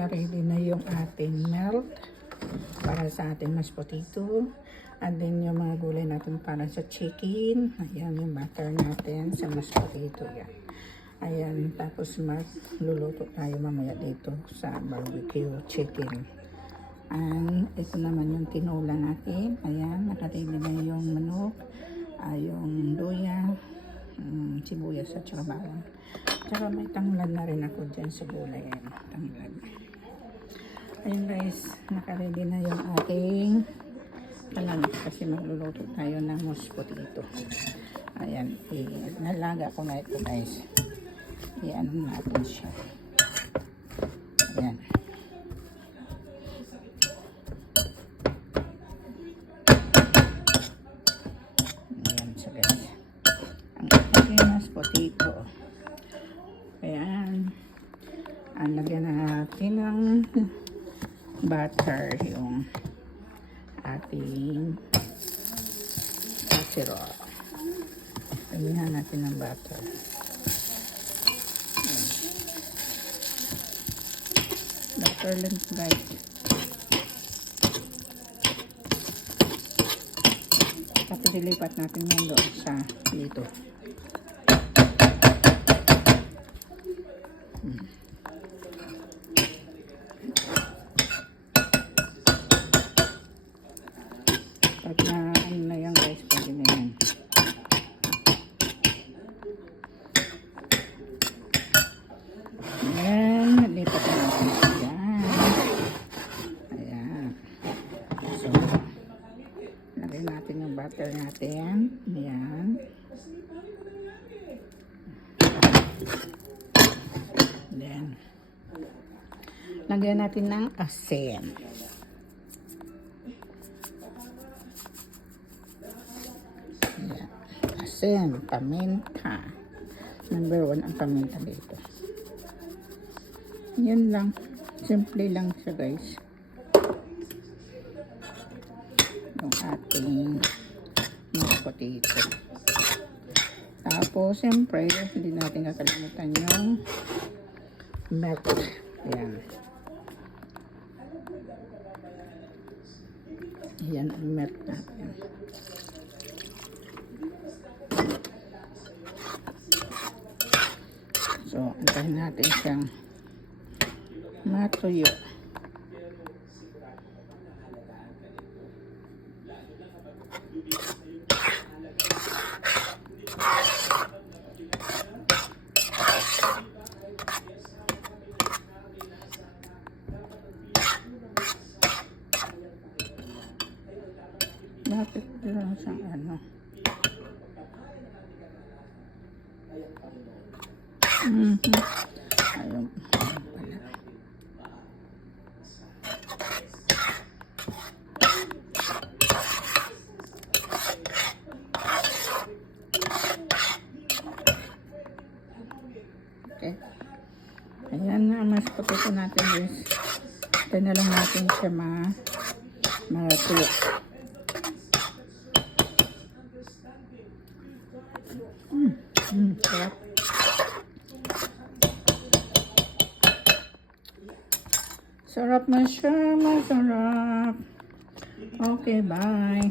naka-ready na yung ating melt para sa ating mashed potato. And then yung mga gulay natin para sa chicken. Ayan yung butter natin sa mashed potato. Yan. Ayan, tapos luluto tayo mamaya dito sa barbecue chicken. And ito naman yung tinola natin. Ayan, naka-ready na yung manok, yung luya, sibuyas at saka bawang. Tsaka may tanglad na rin ako dyan sa gulay. Ayan, tanglad. Ayan guys, naka-ready na yung ating kalan kasi magluluto tayo ng mashed potato. Ayan, nalaga ko na ito guys. Iyan natin siya. Ayan. Ayan siya guys. Ang ating mashed potato. Ayan. Lagyan na natin ng butter yung ating casserole. Lagyan natin ng butter. Butter lang guys. Tapos ilipat natin yan doon sa dito. Pag na yan guys, pwede na yan. Ayan, lipat na natin siya. Ayan. So, lagyan natin yung butter natin. Ayan. Then, lagyan natin ng asin. Ayan. Asin, paminta. Number 1 ang paminta dito. Yan lang. Simple lang siya guys. Yung ating mashed potato. Tapos, siyempre, hindi natin kakalimutan yung milk. Ayan. Ayan ang milk natin. So, antayin natin siyang matuyo. Bakit lang sa ano? Ayun pala. Okay. Ayan na, mashed potato natin guys. Ito na lang natin siya matuyo. Sarap. Sarap na siya, masarap. Okay, bye.